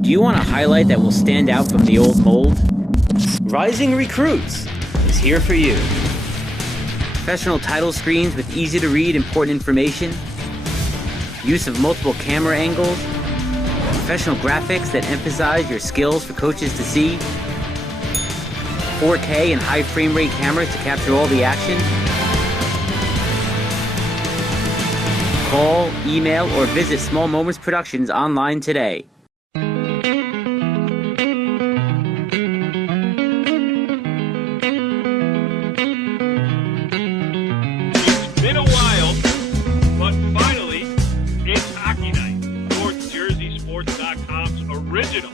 Do you want a highlight that will stand out from the old mold? Rising Recruits is here for you. Professional title screens with easy-to-read important information, use of multiple camera angles, professional graphics that emphasize your skills for coaches to see, 4K and high frame rate cameras to capture all the action. Call, email, or visit Small Moments Productions online today. It's been a while, but finally, it's Hockey Night, NorthJerseySports.com's original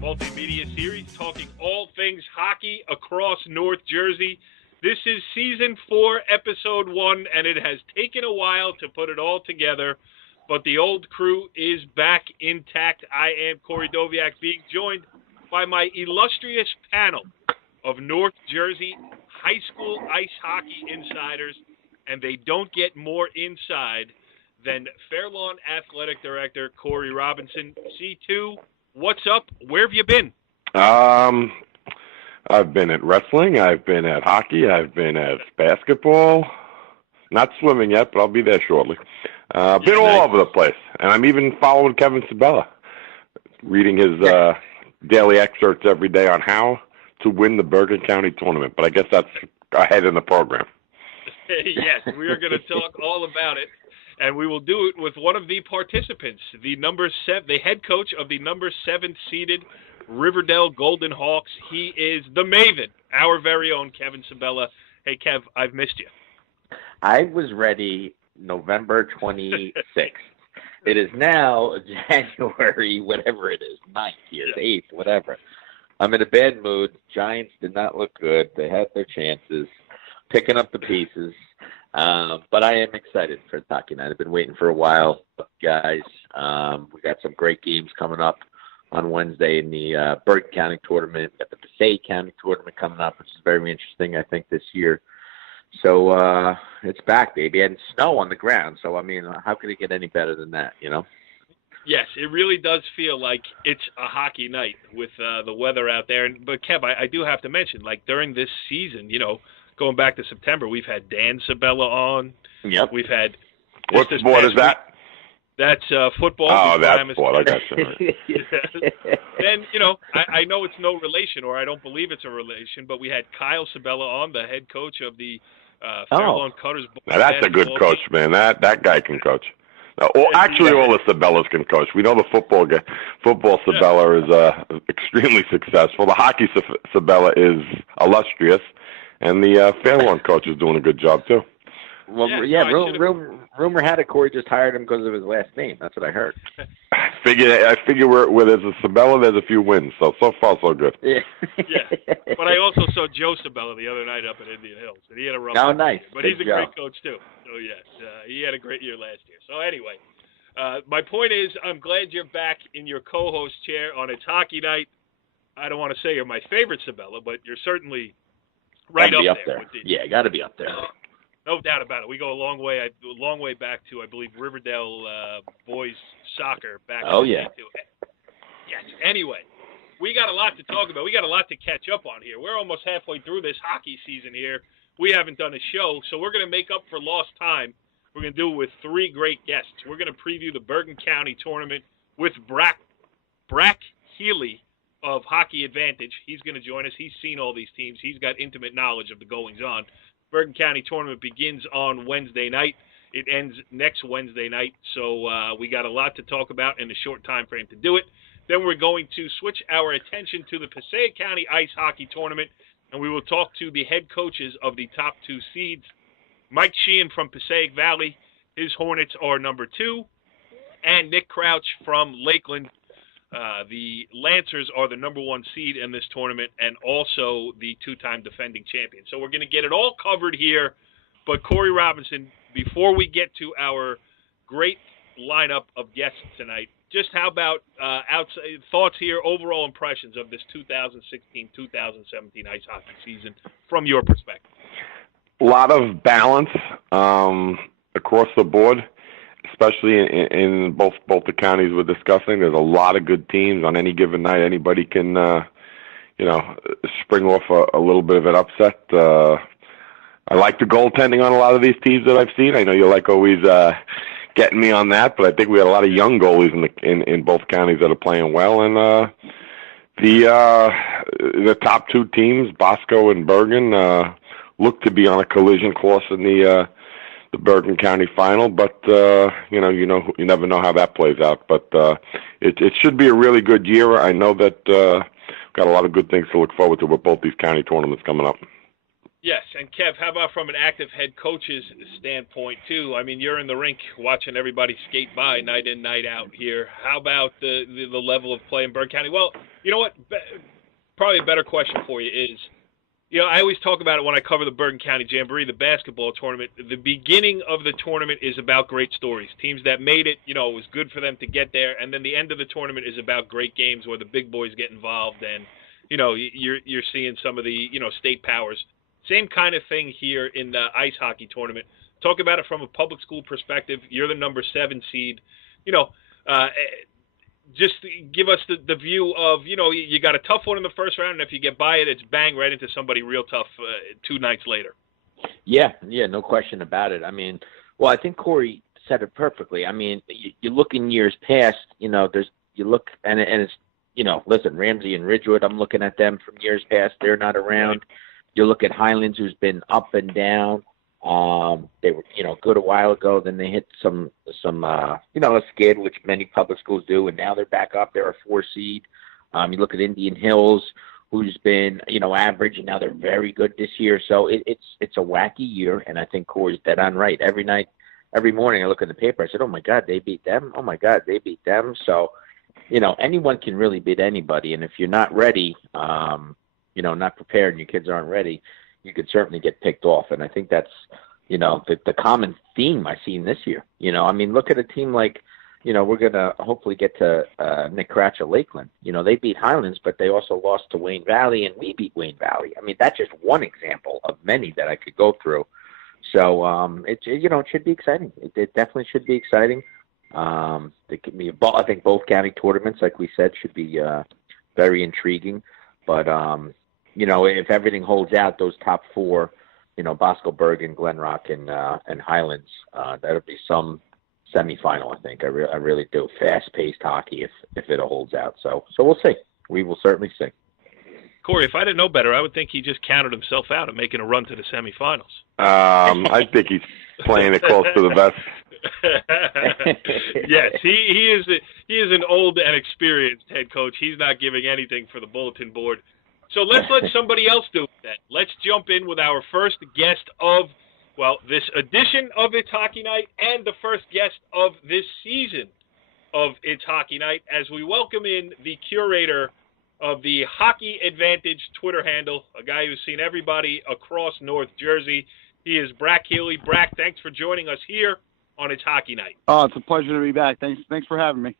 multimedia series talking all things hockey across North Jersey. This is Season 4, Episode 1, and it has taken a while to put it all together, but the old crew is back intact. I am Cory Doviak, being joined by my illustrious panel of North Jersey high school ice hockey insiders, and they don't get more inside than Fairlawn Athletic Director Cory Robinson. C2, what's up? Where have you been? I've been at wrestling, I've been at hockey, I've been at basketball. Not swimming yet, but I'll be there shortly. Been all over the place. And I'm even following Kevin Sabella, reading his daily excerpts every day on how to win the Bergen County tournament. But I guess that's ahead in the program. Yes, we are going to talk all about it. And we will do it with one of the participants, the head coach of the number 7 seeded Riverdale Golden Hawks. He is the Maven, our very own Kevin Sabella. Hey, Kev, I've missed you. I was ready November 26th. It is now January, whatever it is, 9th here, 8th, whatever. I'm in a bad mood. Giants did not look good. They had their chances, picking up the pieces. But I am excited for Hockey Night. I've been waiting for a while, guys. We got some great games coming up on Wednesday in the Bergen County tournament. We got the Passaic County tournament coming up, which is very interesting, I think, this year. So it's back, baby. And snow on the ground. So, I mean, how could it get any better than that, you know? Yes, it really does feel like it's a hockey night with the weather out there. But, Kev, I do have to mention, like, during this season, you know, going back to September, we've had Dan Sabella on. Yep. We've had... What sport is that? That's football. Oh, that's sport. I got you. Then, you know, I know it's no relation, or I don't believe it's a relation, but we had Kyle Sabella on, the head coach of the Fairlawn Cutters. Now, that's a good coach, man. That guy can coach. Actually, all the Sabellas can coach. We know the football Sabella is extremely successful. The hockey Sabella is illustrious, and the Fairlawn coach is doing a good job, too. Well, rumor had it Cory just hired him because of his last name. That's what I heard. I figure where there's a Sabella, there's a few wins. So far, so good. Yeah. But I also saw Joe Sabella the other night up at Indian Hills, and he had a rough. Oh, nice. But he's a great coach too. So yes, he had a great year last year. So anyway, my point is, I'm glad you're back in your co-host chair on It's Hockey Night. I don't want to say you're my favorite Sabella, but you're certainly right up there. Yeah, got to be up there. No doubt about it. We go a long way back to, I believe, Riverdale boys soccer back. Oh, yeah. Yes. Anyway, we got a lot to talk about. We got a lot to catch up on here. We're almost halfway through this hockey season here. We haven't done a show, so we're going to make up for lost time. We're going to do it with 3 great guests. We're going to preview the Bergen County tournament with Brack Healy of Hockey Advantage. He's going to join us. He's seen all these teams. He's got intimate knowledge of the goings-on. Bergen County tournament begins on Wednesday night. It ends next Wednesday night, so we got a lot to talk about in a short time frame to do it. Then we're going to switch our attention to the Passaic County Ice Hockey Tournament, and we will talk to the head coaches of the top 2 seeds. Mike Sheehan from Passaic Valley, his Hornets are number 2, and Nick Crouch from Lakeland. The Lancers are the number 1 seed in this tournament and also the 2-time defending champion. So we're going to get it all covered here. But Cory Robinson, before we get to our great lineup of guests tonight, just how about outside thoughts here, overall impressions of this 2016-2017 ice hockey season from your perspective? A lot of balance across the board. especially in both the counties we're discussing. There's a lot of good teams on any given night. Anybody can, spring off a little bit of an upset. I like the goaltending on a lot of these teams that I've seen. I know you like always getting me on that, but I think we had a lot of young goalies in both counties that are playing well. And the top two teams, Bosco and Bergen, look to be on a collision course in the Bergen County final. But you never know how that plays out. But it should be a really good year. I know that got a lot of good things to look forward to with both these county tournaments coming up. Yes, and Kev, how about from an active head coach's standpoint, too? I mean, you're in the rink watching everybody skate by night in, night out here. How about the level of play in Bergen County? Well, you know what? Probably a better question for you is, I always talk about it when I cover the Bergen County Jamboree, the basketball tournament. The beginning of the tournament is about great stories. Teams that made it, it was good for them to get there, and then the end of the tournament is about great games where the big boys get involved, and, you're seeing some of the, state powers. Same kind of thing here in the ice hockey tournament. Talk about it from a public school perspective. You're the number 7 seed. Just give us the view of, you got a tough one in the first round, and if you get by it, it's bang right into somebody real tough 2 nights later. Yeah, no question about it. I mean, well, I think Cory said it perfectly. I mean, you look in years past, and it's, listen, Ramsey and Ridgewood, I'm looking at them from years past. They're not around. You look at Highlands, who's been up and down. They were, good a while ago. Then they hit some a skid, which many public schools do, and now they're back up. They're a 4 seed. You look at Indian Hills, who's been, average, and now they're very good this year. So it's a wacky year, and I think Cory's dead on right. Every night, every morning, I look in the paper. I said, "Oh my God, they beat them! Oh my God, they beat them!" So, anyone can really beat anybody, and if you're not ready, not prepared and your kids aren't ready, you could certainly get picked off. And I think that's, the common theme I've seen this year. Look at a team like, we're going to hopefully get to Nick Cratch of Lakeland. They beat Highlands, but they also lost to Wayne Valley, and we beat Wayne Valley. that's just one example of many that I could go through. So it should be exciting. It definitely should be exciting. I think both county tournaments, like we said, should be very intriguing. But, if everything holds out, those top 4, Bosco, Bergen, Glenrock, and Highlands, that'll be some semifinal, I think. I really do. Fast-paced hockey if it holds out. So we'll see. We will certainly see. Cory, if I didn't know better, I would think he just counted himself out of making a run to the semifinals. I think he's playing it close to the best. Yes, he is an old and experienced head coach. He's not giving anything for the bulletin board. So let's let somebody else do that. Let's jump in with our first guest of, this edition of It's Hockey Night and the first guest of this season of It's Hockey Night as we welcome in the curator of the Hockey Advantage Twitter handle, a guy who's seen everybody across North Jersey. He is Brack Healy. Brack, thanks for joining us here on It's Hockey Night. Oh, it's a pleasure to be back. Thanks for having me.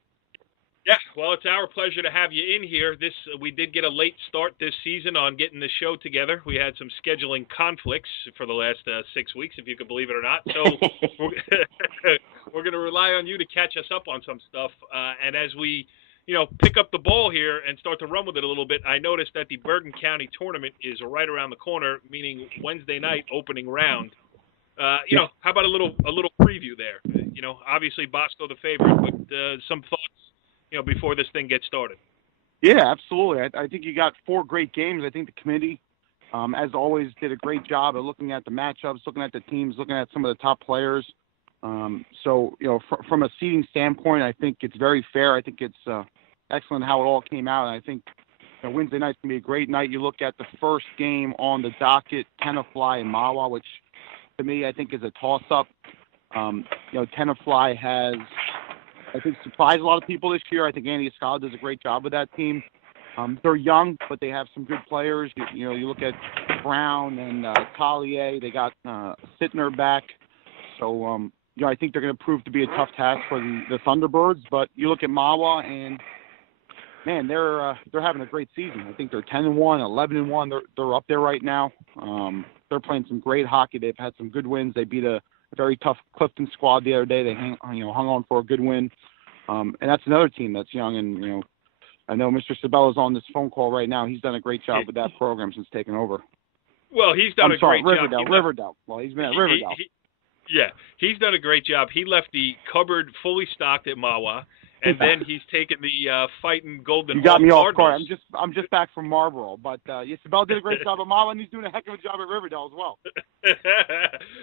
Yeah, well, it's our pleasure to have you in here. We did get a late start this season on getting the show together. We had some scheduling conflicts for the last 6 weeks, if you can believe it or not. So we're going to rely on you to catch us up on some stuff. And as we, pick up the ball here and start to run with it a little bit, I noticed that the Bergen County tournament is right around the corner, meaning Wednesday night opening round. How about a little preview there? Obviously Bosco the favorite, but some thoughts, before this thing gets started. Yeah, absolutely. I think you got 4 great games. I think the committee, as always, did a great job of looking at the matchups, looking at the teams, looking at some of the top players. From a seeding standpoint, I think it's very fair. I think it's excellent how it all came out. And I think Wednesday night's going to be a great night. You look at the first game on the docket, Tenafly and Mahwah, which to me I think is a toss-up. Tenafly has, I think, surprised a lot of people this year. I think Andy Escala does a great job with that team. They're young, but they have some good players. You look at Brown and Collier. They got Sittner back. So, I think they're going to prove to be a tough task for the Thunderbirds. But you look at Mahwah, and, man, they're having a great season. I think they're 10-1, 11-1. They're up there right now. They're playing some great hockey. They've had some good wins. They beat a very tough Clifton squad the other day. They hung on for a good win. And that's another team that's young. And, I know Mr. Sabella's on this phone call right now. He's done a great job with that program since taking over. Well, he's done a great job. Riverdale. Well, he's been at Riverdale. He's done a great job. He left the cupboard fully stocked at Mawa, and then he's taken the fighting Golden You got me off Cardinals. guard. I'm just back from Marlboro, but Sabella did a great job at Mawa, and he's doing a heck of a job at Riverdale as well.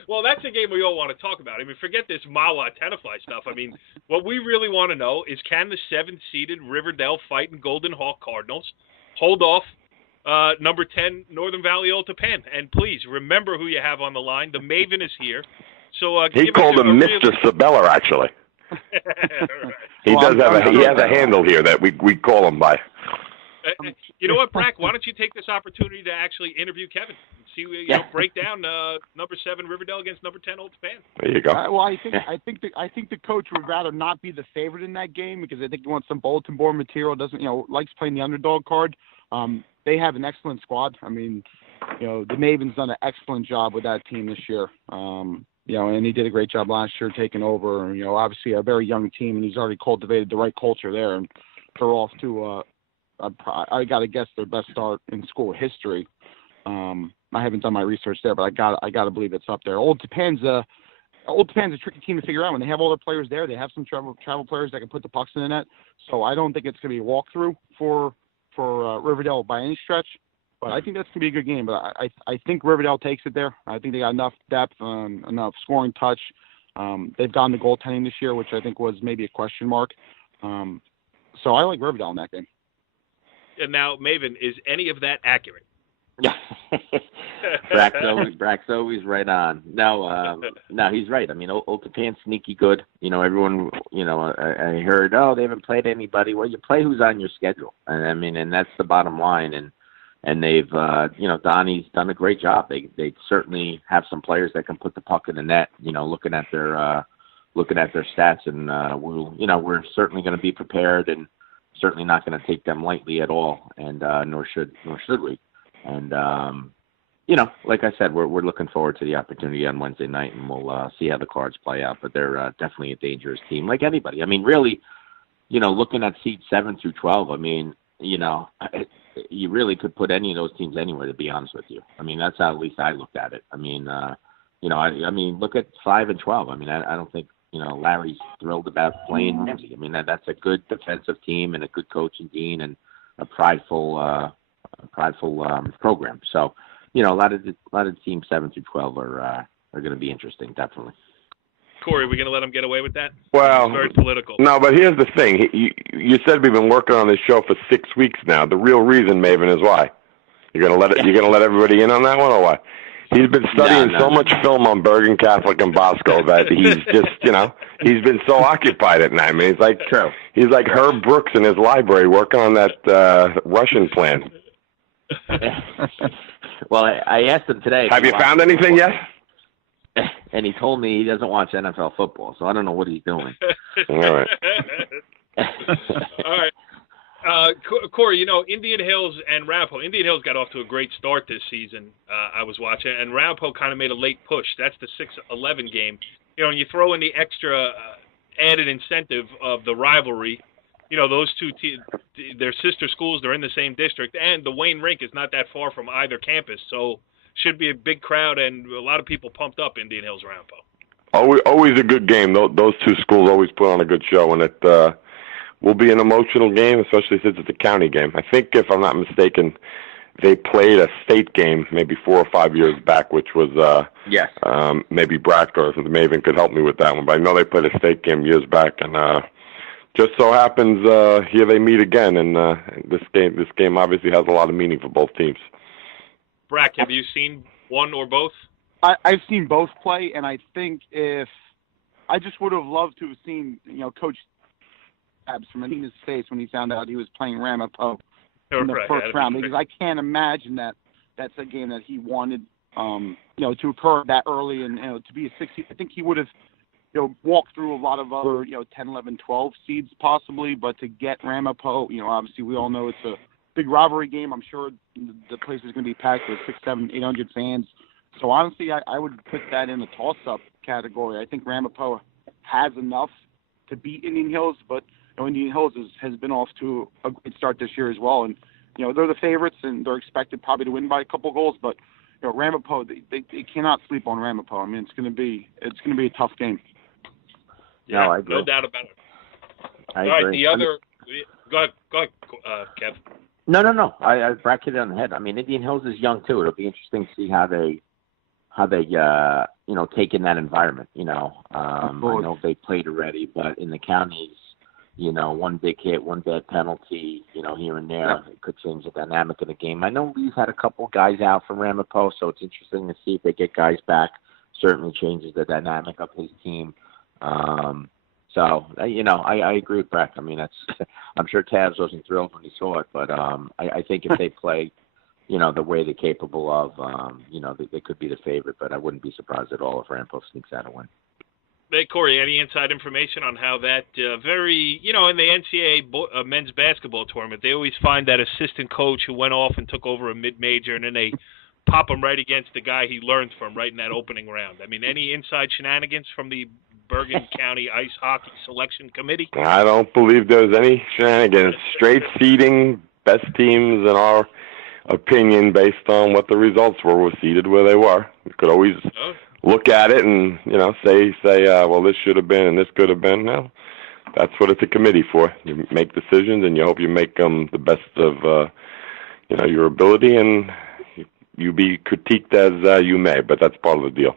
Well, that's a game we all want to talk about. I mean, forget this Mawa Tenafly stuff. I mean, what we really want to know is, can the 7th-seeded Riverdale fighting Golden Hawk Cardinals hold off number 10 Northern Valley Old Japan? And please remember who you have on the line. The Maven is here. So he called him Mr. Sabella, actually. He has a handle here that we call him by. You know what, Brack? Why don't you take this opportunity to actually interview Kevin? See, break down number 7 Riverdale against number 10 Old Japan. There you go. Well, I think the coach would rather not be the favorite in that game, because I think he wants some bulletin board material. Doesn't likes playing the underdog card. They have an excellent squad. I mean, the Maven's done an excellent job with that team this year. And he did a great job last year taking over. Obviously a very young team, and he's already cultivated the right culture there. And they're off to, I got to guess, their best start in school history. I haven't done my research there, but I got to believe it's up there. Old Japan's a tricky team to figure out. When they have all their players there, they have some travel players that can put the pucks in the net. So I don't think it's going to be a walkthrough for Riverdale by any stretch. But I think that's going to be a good game. But I think Riverdale takes it there. I think they got enough depth, enough scoring touch. They've gotten the goaltending this year, which I think was maybe a question mark. So I like Riverdale in that game. And now, Maven, is any of that accurate? Yeah. Brack's always right on. No, he's right. I mean, Old Japan's sneaky good. Everyone, I heard, they haven't played anybody. Well, you play who's on your schedule. And I mean, and that's the bottom line. And they've, Donnie's done a great job. They certainly have some players that can put the puck in the net, looking at their stats. And, we're certainly going to be prepared, and certainly not going to take them lightly at all. And, nor should we. And, like I said, we're looking forward to the opportunity on Wednesday night, and we'll see how the Cards play out. But they're definitely a dangerous team, like anybody. I mean, really, looking at seeds 7 through 12, I mean, you really could put any of those teams anywhere, to be honest with you. I mean, that's how at least I looked at it. I mean, I mean, look at 5 and 12. I mean, I don't think, Larry's thrilled about playing Ramsey. I mean, that's a good defensive team and a good coaching team and a prideful program. So, a lot of teams 7 through 12 are going to be interesting, definitely. Cory, we going to let him get away with that? Well, it's very political. No, but here's the thing. You said we've been working on this show for 6 weeks now. The real reason, Maven, is why. You're going to let everybody in on that one, or what? He's been studying so much film on Bergen Catholic and Bosco that he's just, he's been so occupied at night. I mean, he's like Herb Brooks in his library working on that Russian plan. Well, I asked him today. Have you found anything yet? And he told me he doesn't watch NFL football, so I don't know what he's doing. All right. All right. Cory, Indian Hills and Ramapo. Indian Hills got off to a great start this season, I was watching, and Ramapo kind of made a late push. That's the 6-11 game. And you throw in the extra added incentive of the rivalry. Those two they're sister schools. They're in the same district, and the Wayne Rink is not that far from either campus, so should be a big crowd and a lot of people pumped up Indian Hills Ramapo. Always a good game. Those two schools always put on a good show, and it will be an emotional game, especially since it's a county game. I think, if I'm not mistaken, they played a state game maybe 4 or 5 years back, which was yes. Maybe Brack or the Maven could help me with that one, but I know they played a state game years back, and just so happens here they meet again, and this game obviously has a lot of meaning for both teams. Brack, have you seen one or both? I've seen both play, and I think I just would have loved to have seen, Coach Abs from his face when he found out he was playing Ramapo in the first round, because I can't imagine that that's a game that he wanted, to occur that early and, to be a 60. I think he would have, walked through a lot of other, 10, 11, 12 seeds possibly, but to get Ramapo, obviously we all know it's a big rivalry game. I'm sure the place is going to be packed with 600, 700, 800 fans. So honestly, I would put that in the toss-up category. I think Ramapo has enough to beat Indian Hills, but Indian Hills has been off to a great start this year as well. And they're the favorites, and they're expected probably to win by a couple goals. But Ramapo, they cannot sleep on Ramapo. I mean, it's going to be a tough game. Yeah, no, I agree. No doubt about it. I All right, agree. the other. Go ahead, Kev. No. I bracketed it on the head. I mean, Indian Hills is young too. It'll be interesting to see how they take in that environment. I know they played already, but in the counties, one big hit, one bad penalty, here and there, it could change the dynamic of the game. I know we've had a couple guys out from Ramapo, so it's interesting to see if they get guys back. Certainly changes the dynamic of his team. So, I agree with Breck. I mean, I'm sure Tavs wasn't thrilled when he saw it, but I think if they play, the way they're capable of, they could be the favorite, but I wouldn't be surprised at all if Ramapo sneaks out a win. Hey, Cory, any inside information on how that in the NCAA men's basketball tournament, they always find that assistant coach who went off and took over a mid-major, and then they pop him right against the guy he learned from right in that opening round. I mean, any inside shenanigans from the Bergen County Ice Hockey Selection Committee? I don't believe there's any shenanigans. Straight seeding, best teams in our opinion based on what the results were seeded where they were. You could always look at it and, say, well, this should have been and this could have been. No, that's what it's a committee for. You make decisions and you hope you make them the best of, your ability, and you be critiqued as you may, but that's part of the deal.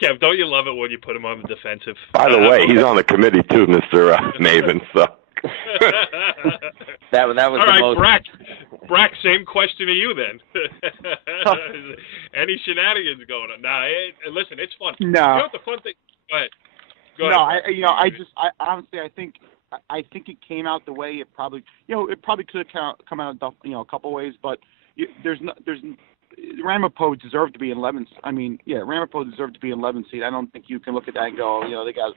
Kev, don't you love it when you put him on the defensive? By the way, he's on the committee too, Mr. Maeven. So that was all the right, most. Brack, same question to you then. Any shenanigans going on? Nah, listen, it's fun. No. You know what the fun thing? Go ahead. Honestly, I think it came out the way it probably, it probably could have come out, a couple ways, but Ramapo deserved to be in 11th. I mean, Ramapo deserved to be in 11th seed. I don't think you can look at that and go, they got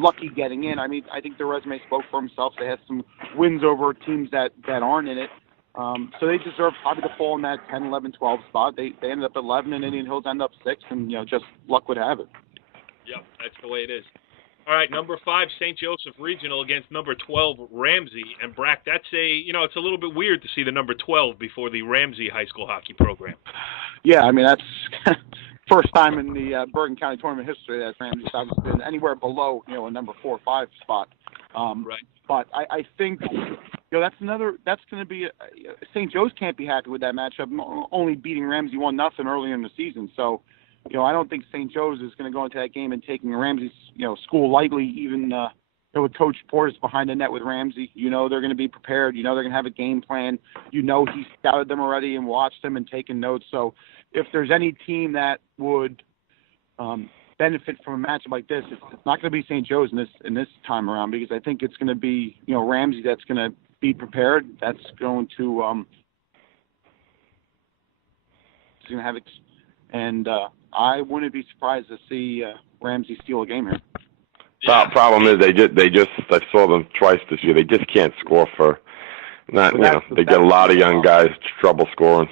lucky getting in. I mean, I think their resume spoke for themselves. They had some wins over teams that aren't in it. So they deserve probably to fall in that 10, 11, 12 spot. They ended up at 11, and Indian Hills ended up 6, and just luck would have it. Yep, that's the way it is. All right, number 5, St. Joseph Regional against number 12, Ramsey. And Brack, that's it's a little bit weird to see the number 12 before the Ramsey high school hockey program. Yeah, I mean, that's first time in the Bergen County tournament history that Ramsey's obviously been anywhere below, a number 4 or 5 spot. Right. But I think, that's going to be, St. Joe's can't be happy with that matchup, only beating Ramsey 1-0 earlier in the season. So, I don't think St. Joe's is going to go into that game and taking Ramsey's, school lightly, even with Coach Portis behind the net with Ramsey. They're going to be prepared. They're going to have a game plan. He scouted them already and watched them and taken notes. So if there's any team that would benefit from a matchup like this, it's not going to be St. Joe's in this time around, because I think it's going to be, Ramsey that's going to be prepared. That's going to have it. And I wouldn't be surprised to see Ramsey steal a game here. Yeah. Problem is I saw them twice this year. They just can't score for they get a lot of young guys trouble scoring.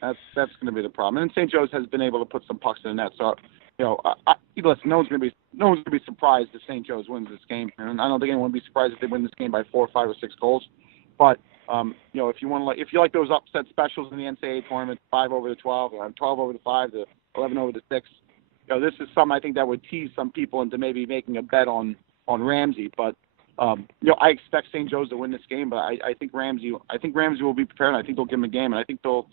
That's going to be the problem. And St. Joe's has been able to put some pucks in the net. So listen, no one's going to be surprised if St. Joe's wins this game, and I don't think anyone would be surprised if they win this game by 4, 5, or 6 goals. But if you like those upset specials in the NCAA tournament, 5 over the 12, or 12 over the 5, the 11 over the 6, this is something I think that would tease some people into maybe making a bet on Ramsey. But I expect St. Joe's to win this game, but I think Ramsey will be prepared. And I think they'll give him a game, and I think they'll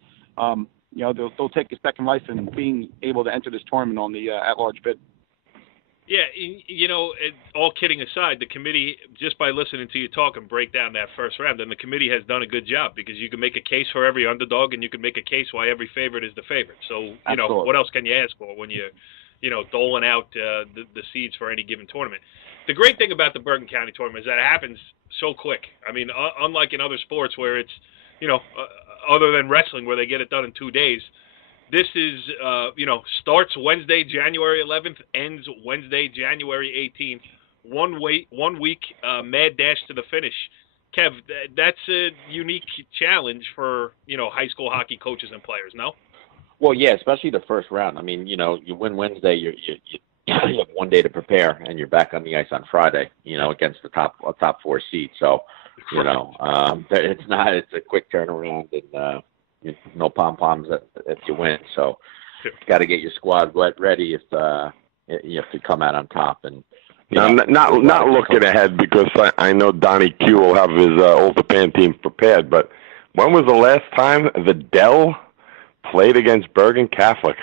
take a second life in being able to enter this tournament on the at-large bid. Yeah, all kidding aside, the committee, just by listening to you talk and break down that first round, then the committee has done a good job, because you can make a case for every underdog and you can make a case why every favorite is the favorite. So, what else can you ask for when you're, doling out the seeds for any given tournament? The great thing about the Bergen County tournament is that it happens so quick. I mean, unlike in other sports where it's, other than wrestling where they get it done in 2 days, this is, starts Wednesday, January 11th, ends Wednesday, January 18th. 1 week, mad dash to the finish. Kev, that's a unique challenge for, high school hockey coaches and players, no? Well, yeah, especially the first round. I mean, you know, you win Wednesday, you have one day to prepare, and you're back on the ice on Friday. You know, against the top 4 seed. So, you know, it's a quick turnaround, and no pom poms if you win. So, you got to get your squad ready if you have to come out on top. And now, not looking ahead, because I know Donnie Q will have his Old Japan team prepared. But when was the last time the Dell played against Bergen Catholic?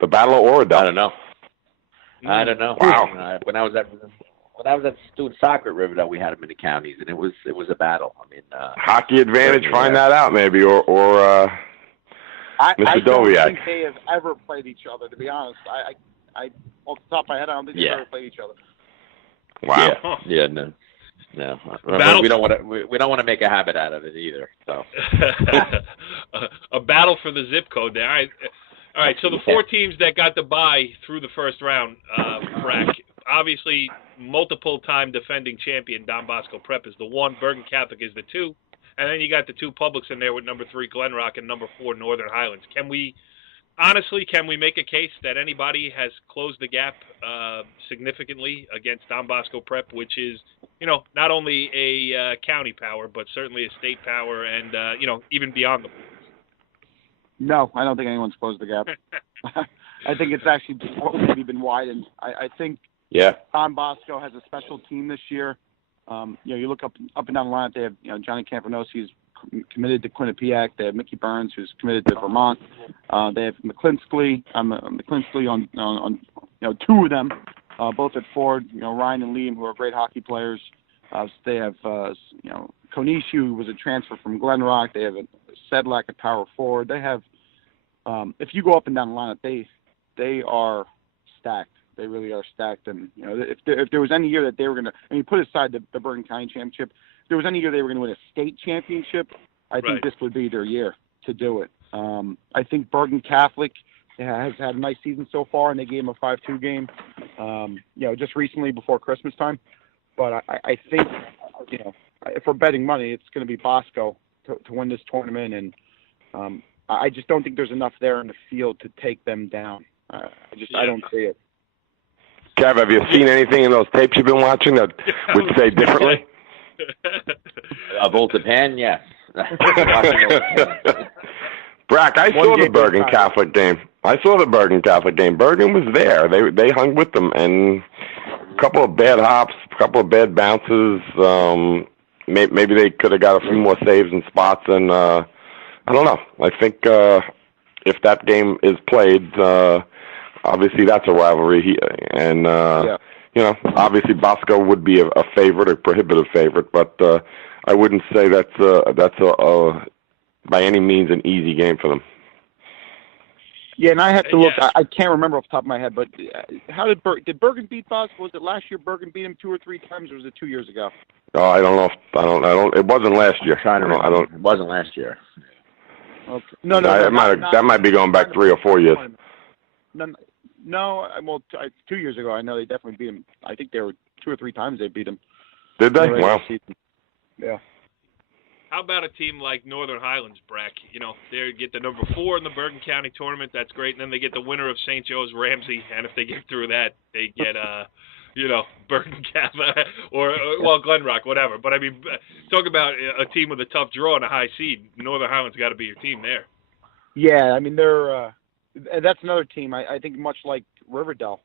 The Battle of Oradell. I don't know. Wow. When I was at student soccer at Riverdale, we had them in the counties, and it was a battle. I mean, Hockey Advantage, find that out maybe, or Mr. I don't Doviak. think they have ever played each other. To be honest, I off the top of my head, I don't think they've ever played each other. Wow. Yeah. No. Battle. We don't want to make a habit out of it either. So a battle for the zip code there. All right. So the 4 teams that got the bye through the first round, Brack, obviously multiple-time defending champion Don Bosco Prep is the 1. Bergen Catholic is the 2, and then you got the 2 publics in there with number 3 Glen Rock and number 4 Northern Highlands. Can we make a case that anybody has closed the gap significantly against Don Bosco Prep, which is, you know, not only a county power, but certainly a state power, and you know, even beyond them? No, I don't think anyone's closed the gap. I think it's actually maybe been widened. I think Don Bosco has a special team this year. You know, you look up and down the line, they have, you know, Johnny Campanosi, who's committed to Quinnipiac. They have Mickey Burns, who's committed to Vermont. They have McClinskey on you know, 2 of them, both at Ford. You know, Ryan and Liam, who are great hockey players. They have you know, Konishu, who was a transfer from Glen Rock. They have a Sedlak at power forward. They have if you go up and down the lineup, they are stacked. They really are stacked. And you know, if there was any year that they were going to, I mean, put aside the Bergen County Championship, if there was any year they were going to win a state championship, I think this would be their year to do it. I think Bergen Catholic has had a nice season so far, and they gave them a 5-2 game, you know, just recently before Christmas time. But I think, you know, if we're betting money, it's going to be Bosco to win this tournament, and I just don't think there's enough there in the field to take them down. I don't see it. Kev, have you seen anything in those tapes you've been watching that would say differently? Of Old Japan, yes. Brack, I saw the Bergen Catholic game. Bergen was there. They hung with them, and a couple of bad hops, a couple of bad bounces. Maybe they could have got a few more saves and spots, and I don't know. I think if that game is played, obviously that's a rivalry, and you know, obviously Bosco would be a favorite, a prohibitive favorite, but I wouldn't say that's by any means an easy game for them. Yeah, and I have to look. I can't remember off the top of my head, but how did Bergen beat Bosco? Was it last year Bergen beat him 2 or 3 times, or was it 2 years ago? Oh, I don't know. I don't. It wasn't last year. It wasn't last year. Okay. No. That might be going back 3 or 4 years. No. Well, 2 years ago, I know they definitely beat him. I think there were 2 or 3 times they beat him. Did they? Wow. Yeah. How about a team like Northern Highlands, Brack? You know, they get the number 4 in the Bergen County tournament. That's great. And then they get the winner of St. Joe's Ramsey. And if they get through that, they get, you know, Bergen Catholic or Glen Rock, whatever. But, I mean, talk about a team with a tough draw and a high seed. Northern Highlands got to be your team there. Yeah, I mean, they're that's another team. I think much like Riverdale.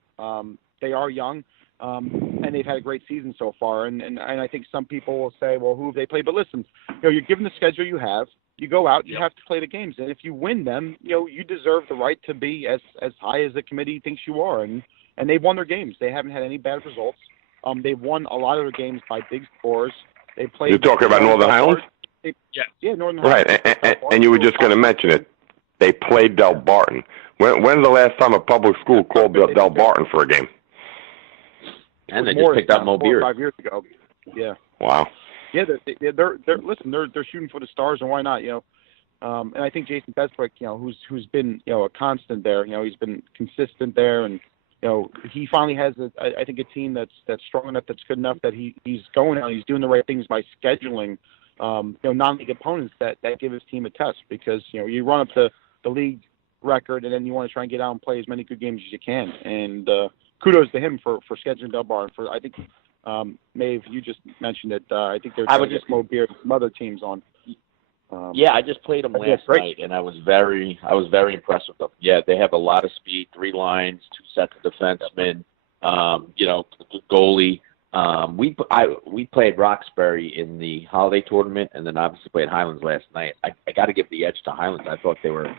They are young. And they've had a great season so far. And I think some people will say, well, who have they played? But listen, you know, you're given the schedule you have. You go out, you have to play the games. And if you win them, you know, you deserve the right to be as high as the committee thinks you are. And they've won their games. They haven't had any bad results. They've won a lot of their games by big scores. They played. You're talking about Northern Highlands? Yeah, Northern Highlands. Right, and you were just going to mention it. They played Del Barton. When's the last time a public school called Del Barton for a game? And they just picked up Mo Beard 5 years ago. Yeah. Wow. Yeah, they're shooting for the stars, and why not? You know, and I think Jason Beswick, you know, who's been, you know, a constant there. You know, he's been consistent there, and you know, he finally has I think a team that's strong enough, that's good enough that he's going out, he's doing the right things by scheduling, you know, non-league opponents that give his team a test, because you know, you run up the league record, and then you want to try and get out and play as many good games as you can. And kudos to him for scheduling Dunbar. And I think, Maeve, you just mentioned it. I think they're trying to get some other teams on. Yeah, I just played them last night, and I was very impressed with them. Yeah, they have a lot of speed, 3 lines, 2 sets of defensemen, the goalie. We played Roxbury in the holiday tournament, and then obviously played Highlands last night. I got to give the edge to Highlands. I thought they were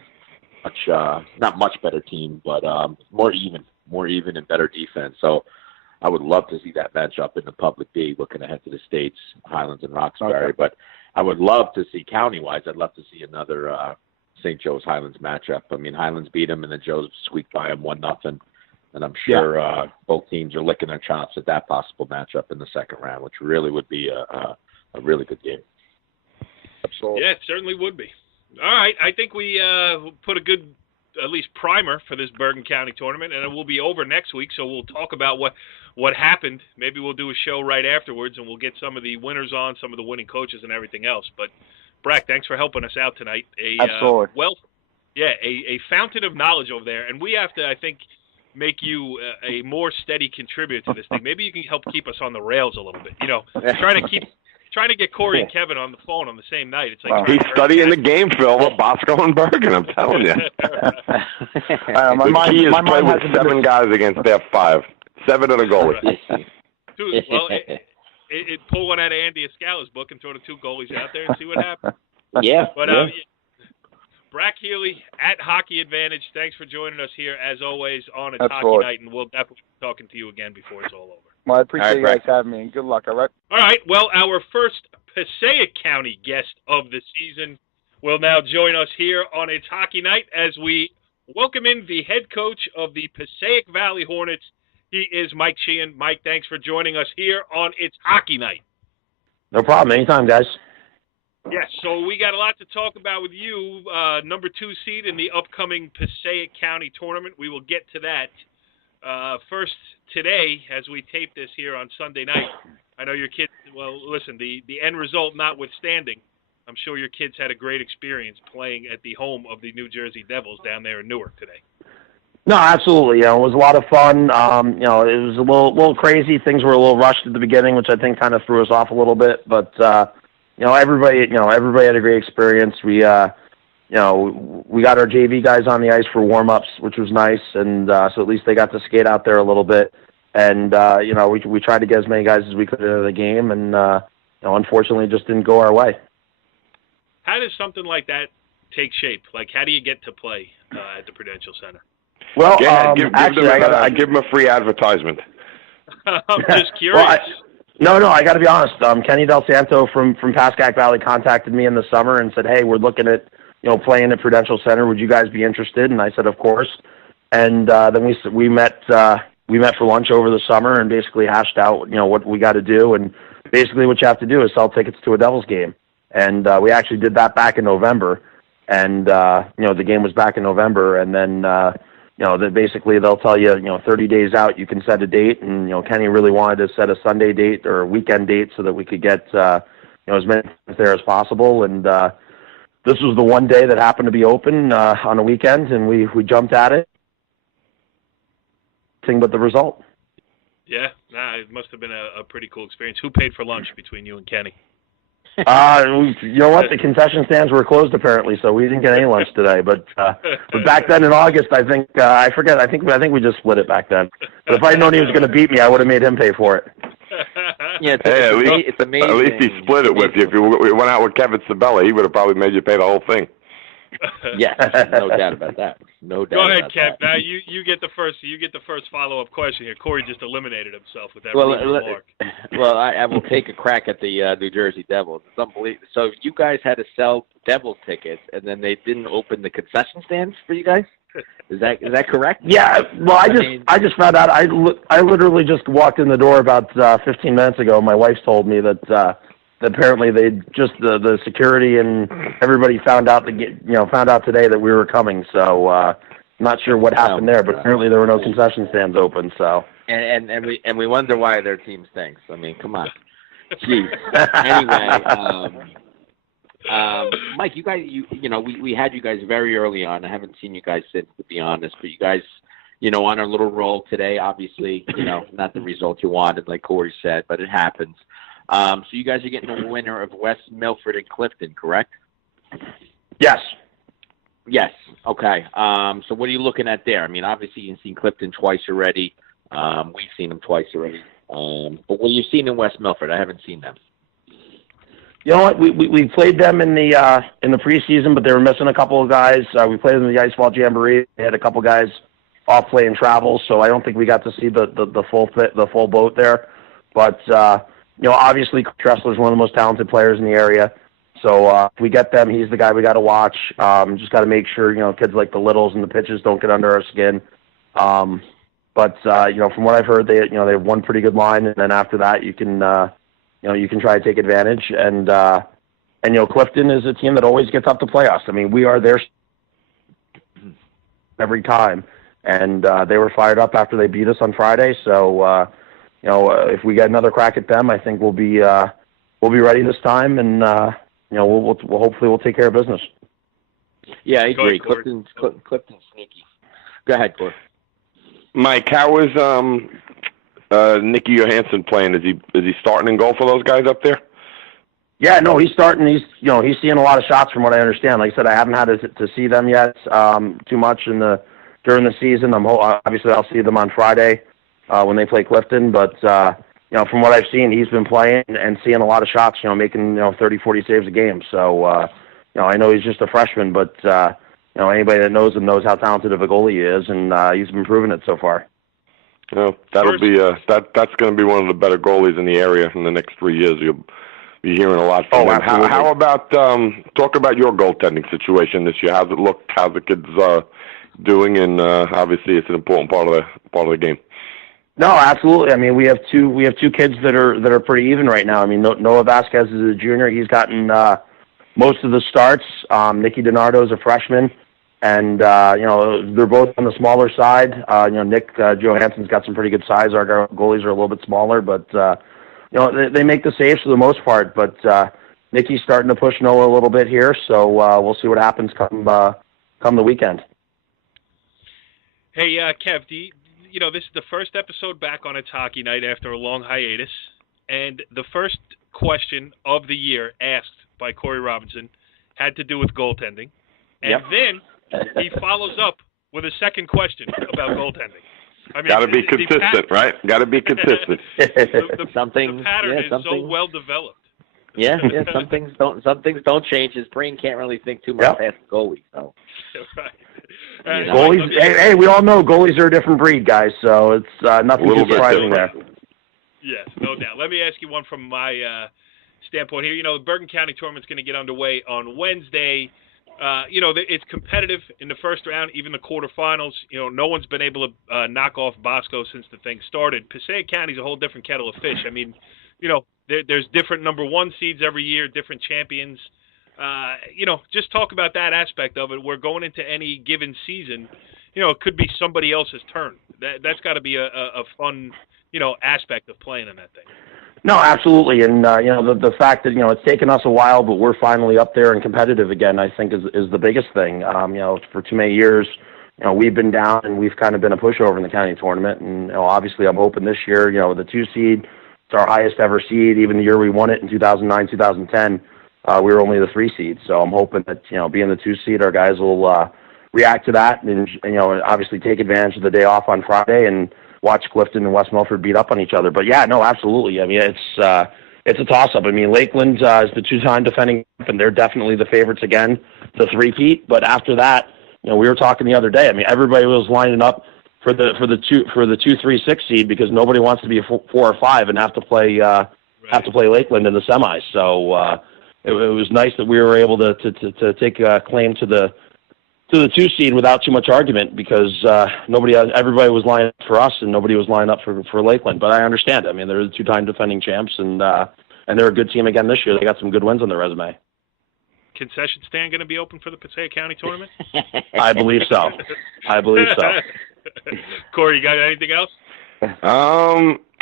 not much better team, but more even and better defense. So I would love to see that matchup in the public B, looking ahead to the States, Highlands and Roxbury. Okay. But I would love to see county-wise. I'd love to see another St. Joe's Highlands matchup. I mean, Highlands beat them, and then Joe's squeaked by them 1-0. And I'm sure both teams are licking their chops at that possible matchup in the second round, which really would be a really good game. Absolutely. Yeah, it certainly would be. All right, I think we put a good, at least, primer for this Bergen County tournament, and it will be over next week, so we'll talk about what happened. Maybe we'll do a show right afterwards, and we'll get some of the winners on, some of the winning coaches and everything else. But, Brack, thanks for helping us out tonight. Absolutely. A fountain of knowledge over there, and we have to, I think, make you a more steady contributor to this thing. Maybe you can help keep us on the rails a little bit. Trying to get Cory and Kevin on the phone on the same night. It's like he's studying the game, Phil, with Bosco and Bergen, I'm telling you. My key is play with hasn't 7 guys against their 5. 7 of the goalies. Dude, well, it pull one out of Andy Escala's book and throw the 2 goalies out there and see what happens. Yeah. But Brack Healy at Hockey Advantage, thanks for joining us here, as always, on It's Hockey Night, and we'll definitely be talking to you again before it's all over. Well, I appreciate you guys having me, and good luck, all right? All right, well, our first Passaic County guest of the season will now join us here on It's Hockey Night as we welcome in the head coach of the Passaic Valley Hornets. He is Mike Sheehan. Mike, thanks for joining us here on It's Hockey Night. No problem. Anytime, guys. Yes, so we got a lot to talk about with you. Number 2 seed in the upcoming Passaic County tournament. We will get to that. First, today, as we tape this here on Sunday night, I know your kids, well, listen, the end result notwithstanding, I'm sure your kids had a great experience playing at the home of the New Jersey Devils down there in Newark today. No, absolutely. It was a lot of fun. It was a little crazy. Things were a little rushed at the beginning, which I think kind of threw us off a little bit. But everybody had a great experience. We got our JV guys on the ice for warm-ups, which was nice, and so at least they got to skate out there a little bit. And we tried to get as many guys as we could into the game, and unfortunately, it just didn't go our way. How does something like that take shape? Like, how do you get to play at the Prudential Center? Well, I give them a free advertisement. I'm just curious. Well, I got to be honest. Kenny Del Santo from Pascack Valley contacted me in the summer and said, "Hey, we're looking at playing at Prudential Center. Would you guys be interested?" And I said, "Of course." And then we met for lunch over the summer and basically hashed out what we got to do. And basically, what you have to do is sell tickets to a Devils game. And we actually did that back in November. And the game was back in November, and then. That basically they'll tell you, 30 days out you can set a date, and Kenny really wanted to set a Sunday date or a weekend date so that we could get as many there as possible. And this was the one day that happened to be open on a weekend, and we jumped at it. Thing but the result. Yeah, it must have been a pretty cool experience. Who paid for lunch between you and Kenny? You know what? The concession stands were closed apparently, so we didn't get any lunch today. But back then in August, I think I forget. I think we just split it back then. But if I'd known he was going to beat me, I would have made him pay for it. Yeah, it's amazing. At least he split it with you. If you went out with Kevin Sabella, he would have probably made you pay the whole thing. Yeah, no doubt about that. No doubt. Go ahead, about Kev. that. Now you get the first follow-up question here. Cory just eliminated himself with that. Well, I will take a crack at the New Jersey Devils. It's unbelievable. So you guys had to sell Devils tickets, and then they didn't open the concession stands for you guys. Is that correct? Yeah. Well, I just found out. I literally just walked in the door about 15 minutes ago. My wife told me that. Apparently the security and everybody found out today that we were coming. So not sure what happened there, but apparently there were no concession stands open. So and we wonder why their team stinks. I mean, come on. Jeez. Anyway, Mike, you guys, we had you guys very early on. I haven't seen you guys since, to be honest. But you guys, on a little roll today. Obviously, not the result you wanted, like Cory said, but it happens. So you guys are getting a winner of West Milford and Clifton, correct? Yes. Yes. Okay. So what are you looking at there? I mean, obviously you've seen Clifton twice already. We've seen them twice already. But what have you seen in West Milford? I haven't seen them. You know what? We played them in the preseason, but they were missing a couple of guys. We played them in the Ice Ball Jamboree. They had a couple guys off playing travel, so I don't think we got to see the full boat there. But obviously, Tressler's one of the most talented players in the area. So if we get them, he's the guy we got to watch. Just got to make sure kids like the littles and the pitches don't get under our skin. But from what I've heard, they have one pretty good line, and then after that, you can try to take advantage. And Clifton is a team that always gets up to playoffs. I mean, we are there every time, and they were fired up after they beat us on Friday. So if we get another crack at them, I think we'll be ready this time, and we'll hopefully take care of business. Yeah, I agree. Clifton's sneaky. Go ahead, Cory. Mike, how is Nicky Johansson playing? Is he starting in goal for those guys up there? Yeah, no, he's starting. He's seeing a lot of shots from what I understand. Like I said, I haven't had to see them yet too much during the season. Obviously I'll see them on Friday when they play Clifton. But from what I've seen, he's been playing and seeing a lot of shots. Making 30, 40 saves a game. So I know he's just a freshman, but anybody that knows him knows how talented of a goalie he is, and he's been proving it so far. That'll be that's going to be one of the better goalies in the area in the next 3 years. You'll be hearing a lot from him. How about talk about your goaltending situation this year? How's it look? How's the kids doing? And obviously, it's an important part of the game. No, absolutely. I mean, we have two kids that are pretty even right now. I mean, Noah Vasquez is a junior. He's gotten most of the starts. Nicky DiNardo is a freshman. And, they're both on the smaller side. Nick Johansson's got some pretty good size. Our goalies are a little bit smaller, but, they make the saves for the most part. But Nicky's starting to push Noah a little bit here, so we'll see what happens come the weekend. Hey, Kev, this is the first episode back on It's Hockey Night after a long hiatus. And the first question of the year asked by Cory Robinson had to do with goaltending. And then he follows up with a second question about goaltending. I mean, got to be consistent, right? Got to be consistent. The pattern is so well developed. Yeah. Some things don't change. His brain can't really think too much past goalie. So. Right. Goalies. Hey, we all know goalies are a different breed, guys. So it's nothing too surprising there. Yes, no doubt. Let me ask you one from my standpoint here. The Bergen County tournament's going to get underway on Wednesday. It's competitive in the first round, even the quarterfinals. No one's been able to knock off Bosco since the thing started. Passaic County's a whole different kettle of fish. I mean, there's different number one seeds every year, different champions. Just talk about that aspect of it. We're going into any given season, it could be somebody else's turn. That's got to be a fun, aspect of playing in that thing. No, absolutely, and the fact that it's taken us a while, but we're finally up there and competitive again, I think is the biggest thing. For too many years, we've been down and we've kind of been a pushover in the county tournament, and obviously I'm hoping this year, the 2 seed, it's our highest ever seed. Even the year we won it in 2009, 2010, we were only the 3 seed. So I'm hoping that being the 2 seed, our guys will react to that and obviously take advantage of the day off on Friday and watch Clifton and West Milford beat up on each other. But, yeah, no, absolutely. I mean, it's a toss-up. I mean, Lakeland is the 2-time defending champ, and they're definitely the favorites again to three-peat. But after that, we were talking the other day. I mean, everybody was lining up for the 2, 3, 6 seed because nobody wants to be a 4 or 5 and have to play Lakeland in the semis. So it was nice that we were able to take a claim to the 2 seed without too much argument because everybody was lining up for us and nobody was lining up for Lakeland. But I understand. I mean, they're the 2-time defending champs and they're a good team again this year. They got some good wins on their resume. Concession stand going to be open for the Passaic County tournament? I believe so. Cory, you got anything else?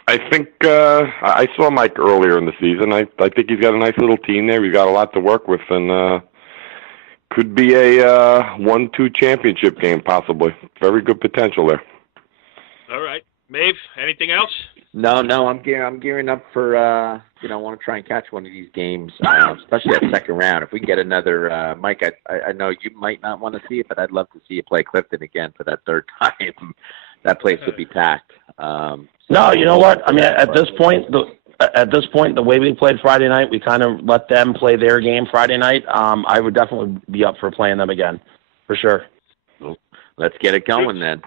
I think I saw Mike earlier in the season. I think he's got a nice little team there. He's got a lot to work with, and could be a 1-2 championship game possibly. Very good potential there. All right, Maeve. Anything else? No, I'm gearing up for I want to try and catch one of these games, especially that second round. If we can get another, Mike, I know you might not want to see it, but I'd love to see you play Clifton again for that third time. That place would be packed. No, you know what? I mean, at this point, the way we played Friday night, we kind of let them play their game Friday night. I would definitely be up for playing them again, for sure. Let's get it going then.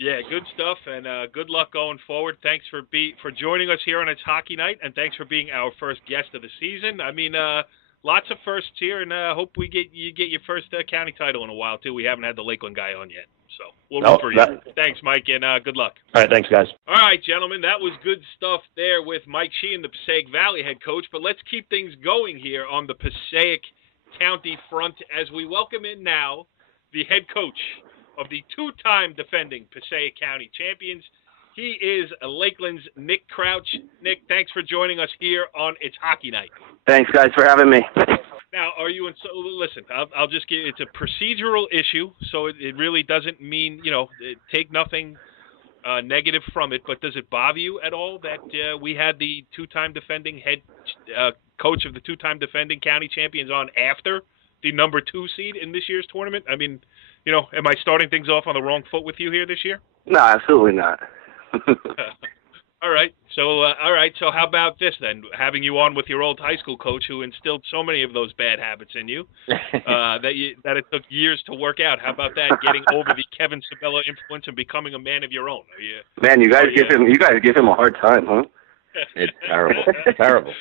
Yeah, good stuff, and good luck going forward. Thanks for joining us here on It's Hockey Night, and thanks for being our first guest of the season. I mean, lots of firsts here, and hope you get your first county title in a while too. We haven't had the Lakeland guy on yet, so we'll root for you. Thanks, Mike, and good luck. All right, thanks, guys. All right, gentlemen, that was good stuff there with Mike Sheehan, the Passaic Valley head coach. But let's keep things going here on the Passaic County front as we welcome in now the head coach of the two-time defending Passaic County champions. He is Lakeland's Nick Crouch. Nick, thanks for joining us here on It's Hockey Night. Thanks, guys, for having me. Now, are you listen, I'll just give it's a procedural issue, so it really doesn't mean, take nothing negative from it, but does it bother you at all that we had the two-time defending head coach of the two-time defending county champions on after the number 2 seed in this year's tournament? I mean, am I starting things off on the wrong foot with you here this year? No, absolutely not. All right. So how about this then? Having you on with your old high school coach who instilled so many of those bad habits in you that it took years to work out. How about that? Getting over the Kevin Sabella influence and becoming a man of your own. Man, you guys give him a hard time, huh? It's terrible. Terrible.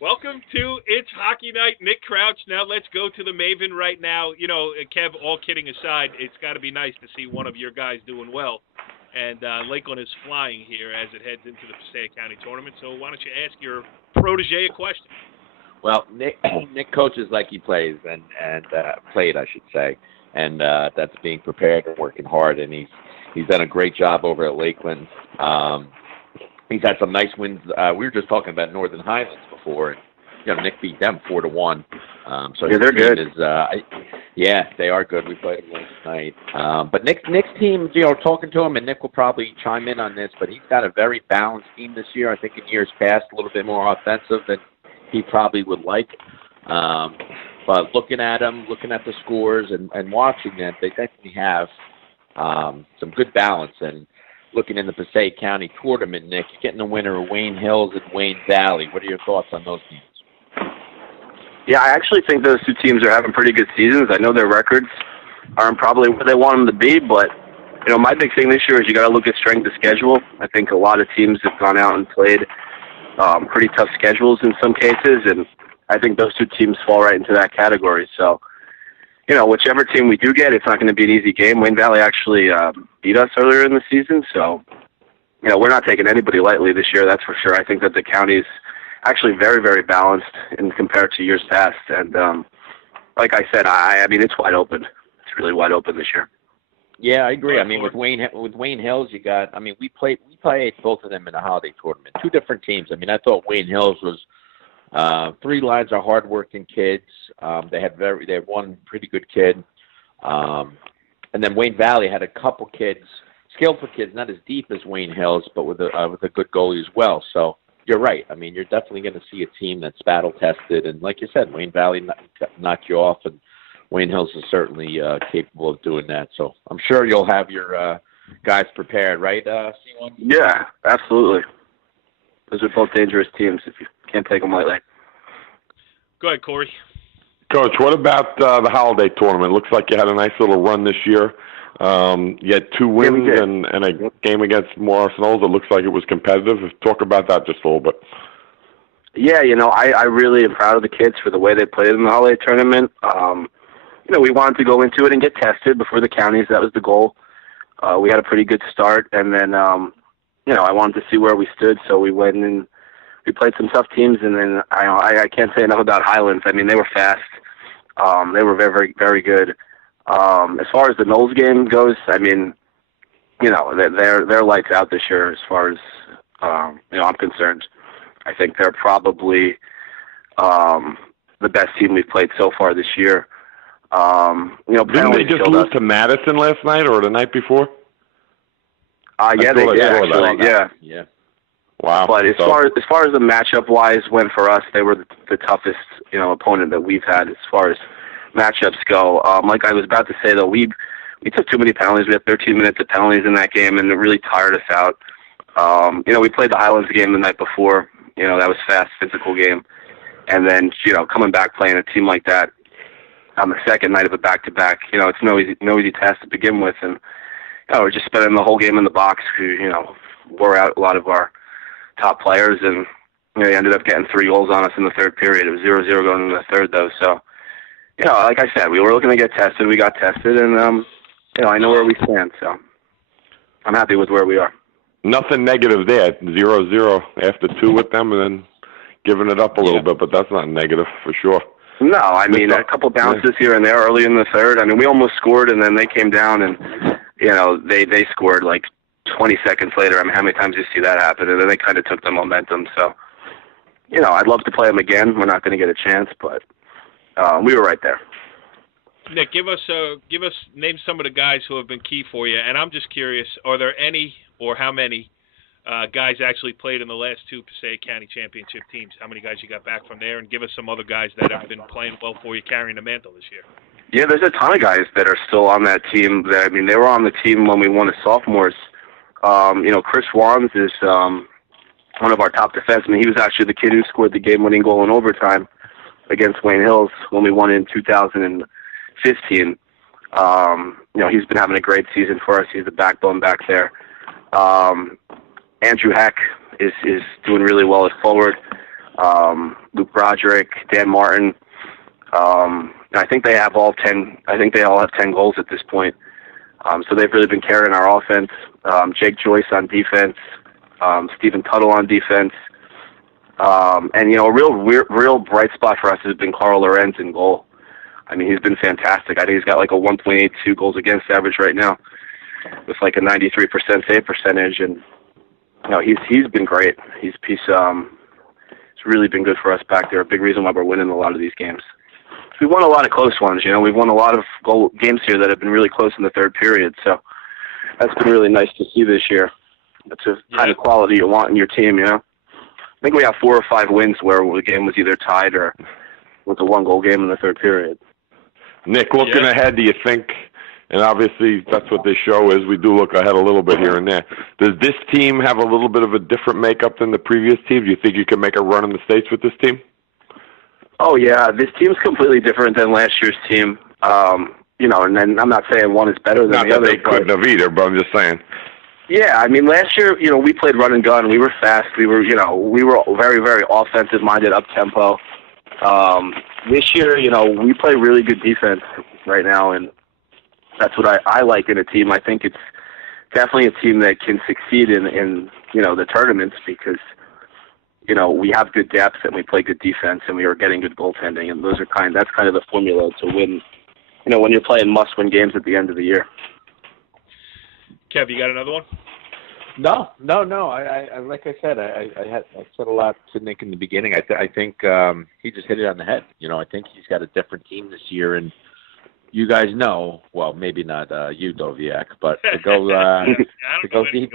Welcome to It's Hockey Night, Nick Crouch. Now let's go to the Maven right now. Kev, all kidding aside, it's got to be nice to see one of your guys doing well. And Lakeland is flying here as it heads into the Passaic County tournament. So why don't you ask your protege a question? Well, Nick coaches like he plays and played, I should say. And that's being prepared and working hard. And he's done a great job over at Lakeland. He's had some nice wins. We were just talking about Northern Highlands before. And, Nick beat them 4-1. So yeah, they're good. Yeah, they are good. We played them last night. But Nick's team, talking to him, and Nick will probably chime in on this, but he's got a very balanced team this year. I think in years past, a little bit more offensive than he probably would like. But looking at them, looking at the scores and watching them, they definitely have some good balance. And looking in the Passaic County tournament, Nick, you're getting the winner of Wayne Hills and Wayne Valley. What are your thoughts on those teams? Yeah, I actually think those two teams are having pretty good seasons. I know their records aren't probably where they want them to be, but my big thing this year is you got to look at strength of schedule. I think a lot of teams have gone out and played pretty tough schedules in some cases, and I think those two teams fall right into that category. So, whichever team we do get, it's not going to be an easy game. Wayne Valley actually beat us earlier in the season, so we're not taking anybody lightly this year. That's for sure. I think that the county's actually very, very balanced in compared to years past. And like I said, I mean, it's wide open. It's really wide open this year. Yeah, I agree. I mean, with Wayne Hills, we played both of them in the holiday tournament. Two different teams. I mean, I thought Wayne Hills was 3 lines of hardworking kids. They had one pretty good kid. And then Wayne Valley had a couple kids, skillful kids, not as deep as Wayne Hills, but with a good goalie as well. So, you're right. I mean, you're definitely going to see a team that's battle-tested. And like you said, Wayne Valley knocked you off, and Wayne Hills is certainly capable of doing that. So I'm sure you'll have your guys prepared, right, C1? Yeah, absolutely. Those are both dangerous teams if you can't take them lightly. Go ahead, Cory. Coach, what about the holiday tournament? Looks like you had a nice little run this year. You had 2 wins and a game against Morris Knolls. It looks like it was competitive. Talk about that just a little bit. Yeah, I really am proud of the kids for the way they played in the holiday tournament. We wanted to go into it and get tested before the counties. That was the goal. We had a pretty good start, and then, I wanted to see where we stood, so we went and we played some tough teams, and then I can't say enough about Highlands. I mean, they were fast. They were very, very, very good. As far as the Knowles game goes, I mean, they're lights out this year as far as I'm concerned. I think they're probably the best team we've played so far this year. Didn't they just lose to Madison last night or the night before? Yeah, they did actually. Yeah. Wow. But as far as the matchup wise went for us, they were the toughest opponent that we've had as far as matchups go. Like I was about to say though, we took too many penalties. We had 13 minutes of penalties in that game, and it really tired us out. We played the Highlands game the night before. That was a fast, physical game, and then coming back playing a team like that on the second night of a back-to-back, it's no easy task to begin with, and we're just spending the whole game in the box. Wore out a lot of our top players, and they ended up getting 3 goals on us in the third period. It was 0-0 going into the third, though. So, like I said, we were looking to get tested. We got tested, and I know where we stand. So, I'm happy with where we are. Nothing negative there. 0-0 after 2 with them, and then giving it up a little bit, but that's not negative for sure. No, I mean, a couple bounces here and there early in the third. I mean, we almost scored, and then they came down, and, they scored like 20 seconds later. I mean, how many times do you see that happen? And then they kind of took the momentum. So, I'd love to play them again. We're not going to get a chance, but we were right there. Nick, name some of the guys who have been key for you. And I'm just curious, are there any or how many guys actually played in the last 2 Passaic County Championship teams? How many guys you got back from there? And give us some other guys that have been playing well for you, carrying the mantle this year. Yeah, there's a ton of guys that are still on that team. They were on the team when we won as sophomores. Chris Wands is one of our top defensemen. He was actually the kid who scored the game-winning goal in overtime against Wayne Hills when we won in 2015. He's been having a great season for us. He's the backbone back there. Andrew Heck is doing really well as forward. Luke Broderick, Dan Martin. I think they have all 10. I think they all have 10 goals at this point. So they've really been carrying our offense. Jake Joyce on defense. Stephen Tuttle on defense. And a real bright spot for us has been Carl Lorenz in goal. I mean, he's been fantastic. I think he's got like a 1.82 goals against average right now, with like a 93% save percentage, and he's been great. He's really been good for us back there. A big reason why we're winning a lot of these games. We won a lot of close ones. We've won a lot of games here that have been really close in the third period. So that's been really nice to see this year. That's the kind of quality you want in your team. I think we have 4 or 5 wins where the game was either tied or with a 1-goal game in the third period. Nick, looking ahead, do you think, and obviously that's what this show is, we do look ahead a little bit here and there. Does this team have a little bit of a different makeup than the previous team? Do you think you can make a run in the States with this team? Oh, yeah. This team's completely different than last year's team. And then I'm not saying one is better than the other. Not that they couldn't have either, but I'm just saying. Yeah, I mean, last year, we played run and gun. We were fast. We were very, very offensive-minded, up-tempo. This year, we play really good defense right now, and that's what I like in a team. I think it's definitely a team that can succeed in the tournaments because, we have good depth and we play good defense and we are getting good goaltending, and that's kind of the formula to win, when you're playing must-win games at the end of the year. Kev, you got another one? No. I like I said, I said a lot to Nick in the beginning. I think he just hit it on the head. I think he's got a different team this year, and you guys know, well, maybe not you, Doviak, but to go deep,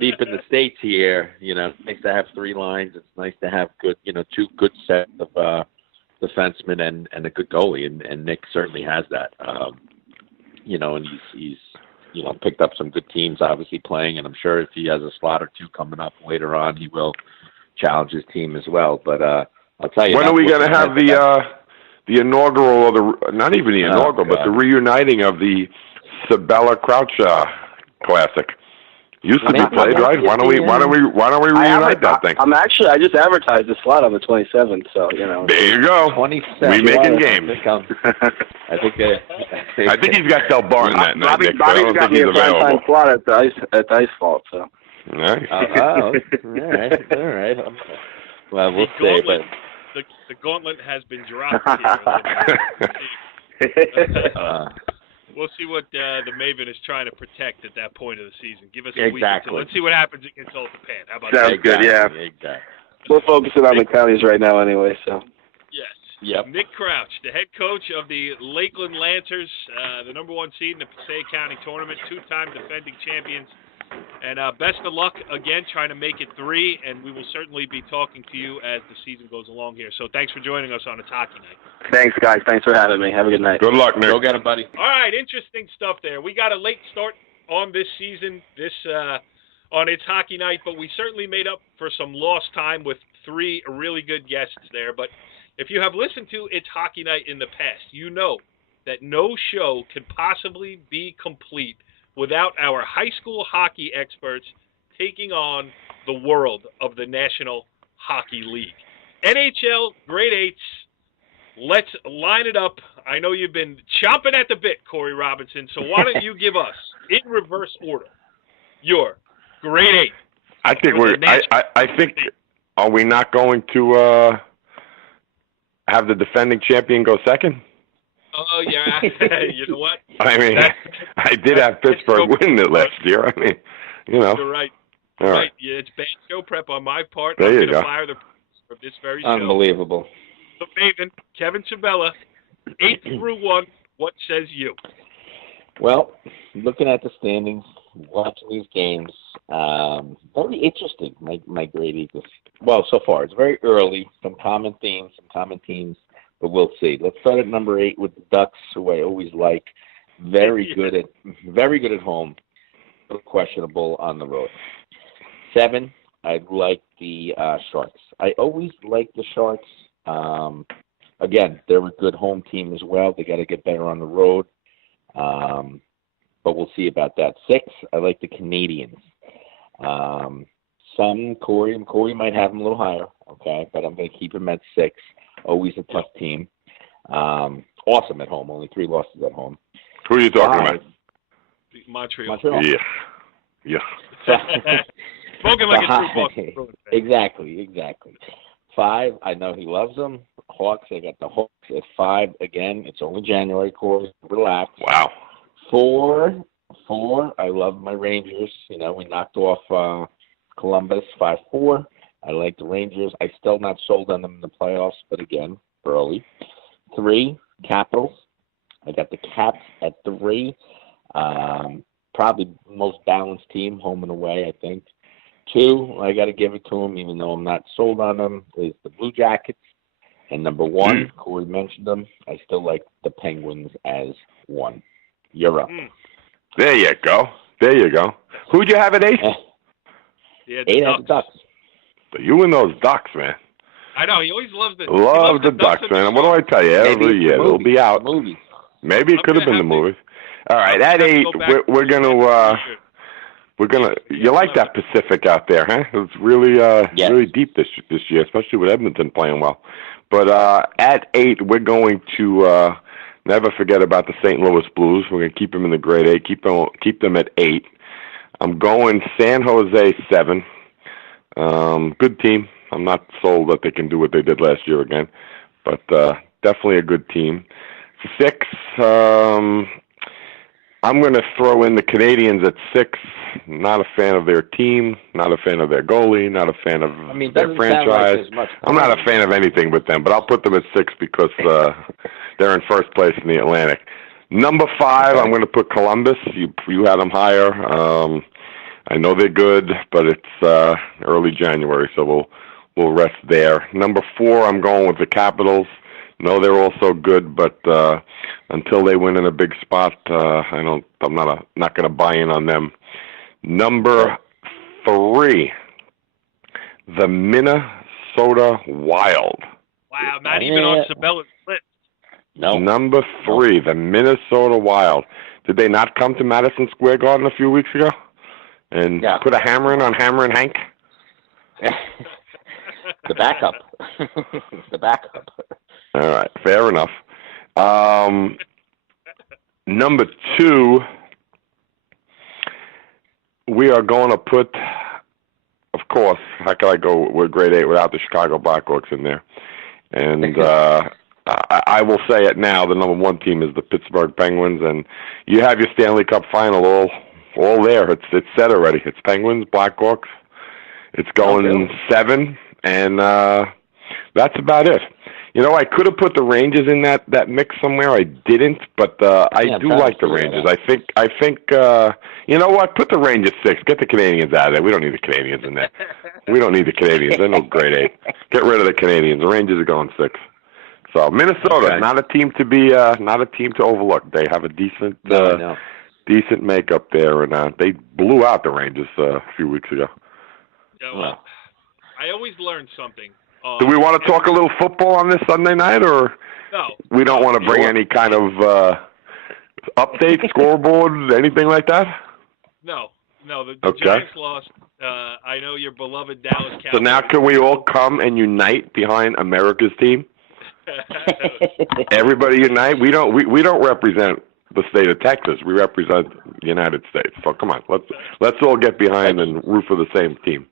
deep in the States here. It's nice to have 3 lines. It's nice to have good, 2 good sets of defensemen and a good goalie, and Nick certainly has that. And he's picked up some good teams, obviously playing, and I'm sure if he has a slot or 2 coming up later on, he will challenge his team as well. But I'll tell you, when are we going to have the inaugural, or not even the inaugural, but the reuniting of the Sabella Crouch Classic? Used to be played, right? Why don't we reunite that thing? I just advertised the slot on the 27th, so There you go. 27th. We making games. I think he's got Del Barton that night, Nick. Bobby's got me a prime-time slot at the Ice Vault, so. Nice. All right. Well, we'll see. But the gauntlet has been dropped here. We'll see what the Maven is trying to protect at that point of the season. Give us a week. Let's see what happens against Old Japan. How about Sounds that? good, yeah. Exactly. We're focusing on the counties right now anyway, so. Yes. Yep. Nick Crouch, the head coach of the Lakeland Lancers, the number 1 seed in the Passaic County tournament, 2-time defending champions. And best of luck again, trying to make it 3, and we will certainly be talking to you as the season goes along here. So thanks for joining us on It's Hockey Night. Thanks, guys. Thanks for having me. Have a good night. Good luck, Nick. Go get him, buddy. All right, interesting stuff there. We got a late start on this season, on It's Hockey Night, but we certainly made up for some lost time with 3 really good guests there. But if you have listened to It's Hockey Night in the past, you know that no show could possibly be complete without our high school hockey experts taking on the world of the National Hockey League. NHL Grade 8s, let's line it up. I know you've been chomping at the bit, Cory Robinson, so why don't you give us, in reverse order, your Grade 8? I think I think, are we not going to have the defending champion go second? Oh, yeah. You know what? I mean, I did have Pittsburgh win it last year. I mean, you know. You're right. All right. Yeah, it's bad show prep on my part. There I'm you going to go. fire the from this very show. Unbelievable. The Maven, Kevin Sabella, 8 through 1. What says you? Well, looking at the standings, watching these games, very interesting. My grade is, well, so far it's very early. Some common themes, some common teams, but we'll see. Let's start at number 8 with the Ducks, who I always like. Very good at home, but questionable on the road. 7, I like the Sharks. I always like the Sharks. Again, they're a good home team as well. They got to get better on the road. But we'll see about that. 6, I like the Canadians. Cory might have them a little higher, okay, but I'm going to keep him at 6. Always a tough team. Awesome at home. Only 3 losses at home. Who are you talking 5, about? Montreal. Yeah. Spoken like a true Boston. Exactly. 5, I know he loves them. Hawks, I got the Hawks at 5. Again, it's only January, Cory. Relax. Wow. 4, I love my Rangers. You know, we knocked off Columbus 5-4. I like the Rangers. I still not sold on them in the playoffs, but again, early. 3, Capitals. I got the Caps at 3. Probably most balanced team, home and away, I think. 2, I got to give it to them, even though I'm not sold on them, is the Blue Jackets. And number 1, Cory mentioned them. I still like the Penguins as 1. You're up. There you go. Who'd you have at 8? Yeah, 8 at the Ducks. You and those Ducks, man. I know. He always loves the Ducks, man. What do I tell you? Every year it'll be out. Movies. Maybe it could have been the movies. All right, at 8, we're gonna. You like that Pacific out there, huh? It's really, really deep this year, especially with Edmonton playing well. But at 8, we're going to never forget about the St. Louis Blues. We're going to keep them in the grade 8. Keep them at 8. I'm going San Jose 7. Good team. I'm not sold that they can do what they did last year again, but definitely a good team. 6. I'm going to throw in the Canadians at 6. Not a fan of their team, not a fan of their goalie, not a fan of their franchise. I'm not a fan of anything with them, but I'll put them at 6 because they're in first place in the Atlantic. Number 5, I'm going to put Columbus. You had them higher. I know they're good, but it's early January, so we'll rest there. Number 4, I'm going with the Capitals. No, they're also good, but until they win in a big spot, I'm not going to buy in on them. Number 3, the Minnesota Wild. Wow, not even on Sabella's list. No. Number 3, the Minnesota Wild. Did they not come to Madison Square Garden a few weeks ago and put a hammer in on Hammer and Hank? The backup. All right, fair enough. Number 2, we are going to put, of course, how can I go with grade 8 without the Chicago Blackhawks in there? And I will say it now. The number one team is the Pittsburgh Penguins, and you have your Stanley Cup final all there. It's set already. It's Penguins, Blackhawks. It's going 7, and that's about it. You know, I could have put the Rangers in that mix somewhere. I didn't, but I do like the Rangers. I think you know what? Put the Rangers 6. Get the Canadians out of there. We don't need the Canadians in there. We don't need the Canadians. They're no grade 8. Get rid of the Canadians. The Rangers are going 6. So Minnesota, not a team to be, not a team to overlook. They have a decent makeup there, and they blew out the Rangers a few weeks ago. Yeah, well, I always learn something. Do we want to talk a little football on this Sunday night, or we don't want to bring any kind of update, scoreboard, anything like that? No. The Giants lost. I know your beloved Dallas Cowboys. So now can we all come and unite behind America's team? Everybody unite. We don't represent the state of Texas. We represent the United States. So come on, let's all get behind and root for the same team.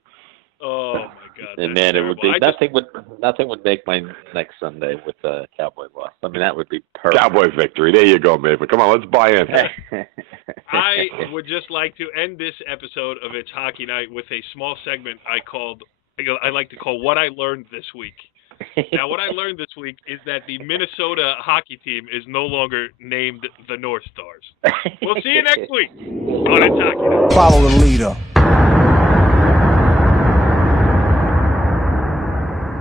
Oh my God! And man, it would be nothing would make my next Sunday with the Cowboy loss. I mean, that would be perfect. Cowboy victory. There you go, Maeven. Come on, let's buy in. I would just like to end this episode of It's Hockey Night with a small segment I like to call What I Learned This Week. Now, what I learned this week is that the Minnesota hockey team is no longer named the North Stars. We'll see you next week on It's Hockey Night. Follow the leader.